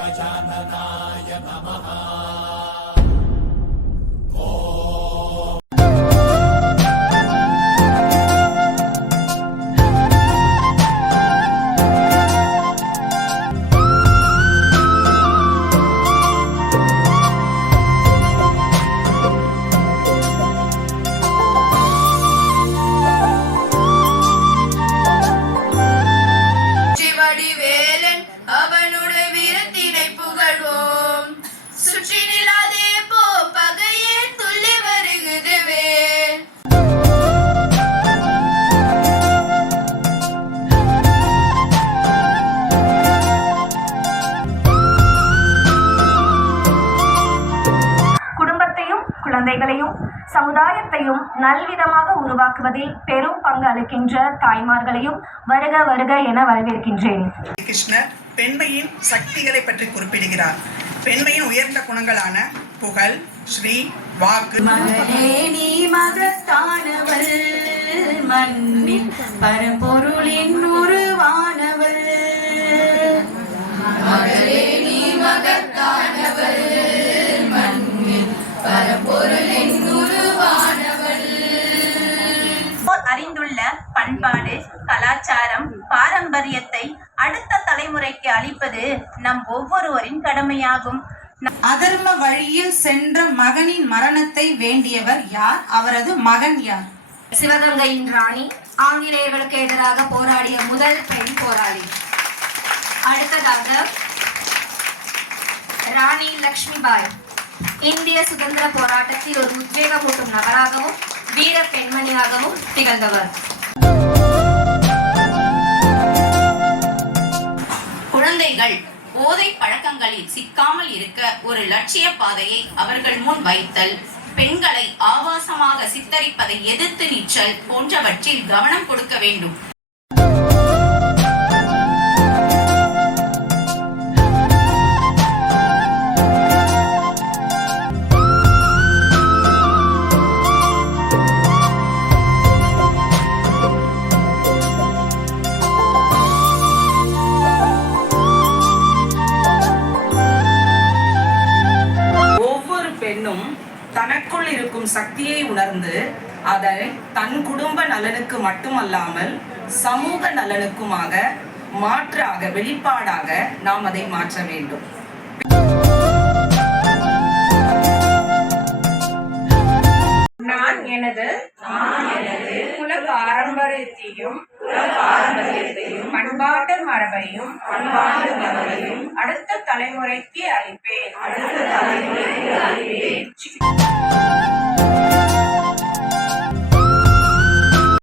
गजाननाय नमः। குழந்தைகளையும் சமுதாயத்தையும் நல்விதமாக உருவாக்குவதில் பெரும் பங்கு அளிக்கின்ற தாய்மார்களையும் வருக வருக என வரவேற்கின்றேன். கிருஷ்ணர் பெண்மையின் சக்திகளை பற்றி குறிப்பிடுகிறார். பெண்மையின் உயர்ந்த குணங்களான புகழ், ஸ்ரீ, வாக்கு. மகளே நீ மகத்தானவள், மண்ணில் பரம்பொருளின் உருவானவள். மகளே நீ மகத்தானவள், மண்ணில் பரம்பொருளின் உருவானவள். அறிந்துள்ள பண்பாடு, கலாச்சாரம், பாரம்பரியத்தை அடுத்த தலைமுறைக்கு அளிப்பது நம் ஒவ்வொருவரின் கடமையாகும். அதர்ம வழியில் சென்ற மகனின் மரணத்தை வேண்டியவர் யார்? அவரது மகன் யார்? சிவகங்கையின் ராணி, ஆங்கிலேயர்களுக்கு எதிராக போராடிய முதல் பெண் போராளி. அடுத்ததாக ராணி லக்ஷ்மிபாய், இந்திய சுதந்திர போராட்டத்தில் ஒரு உத்வேகமூட்டும் நபராகவும் வீர பெண்மணியாகவும் திகழ்ந்தவர். குழந்தைகள் போதை பழக்கங்களில் சிக்காமல் இருக்க ஒரு லட்சிய பாதையை அவர்கள் முன் வைத்தல், பெண்களை ஆபாசமாக சித்தரிப்பதை எதிர்த்து நிற்றல் போன்றவற்றில் கவனம் கொடுக்க வேண்டும். தனக்குள் இருக்கும் சக்தியை உணர்ந்து அதை தன் குடும்ப நலனுக்கு மட்டுமல்லாமல் சமூக நலனுக்குமாக மாற்றாக வெளிப்பாடாக நாம் அதை மாற்ற வேண்டும். நான் எனது குல பாரம்பரியத்தையும் பண்பாட்டு மரபையும் அடுத்த தலைமுறைக்கு அளிப்பேன்.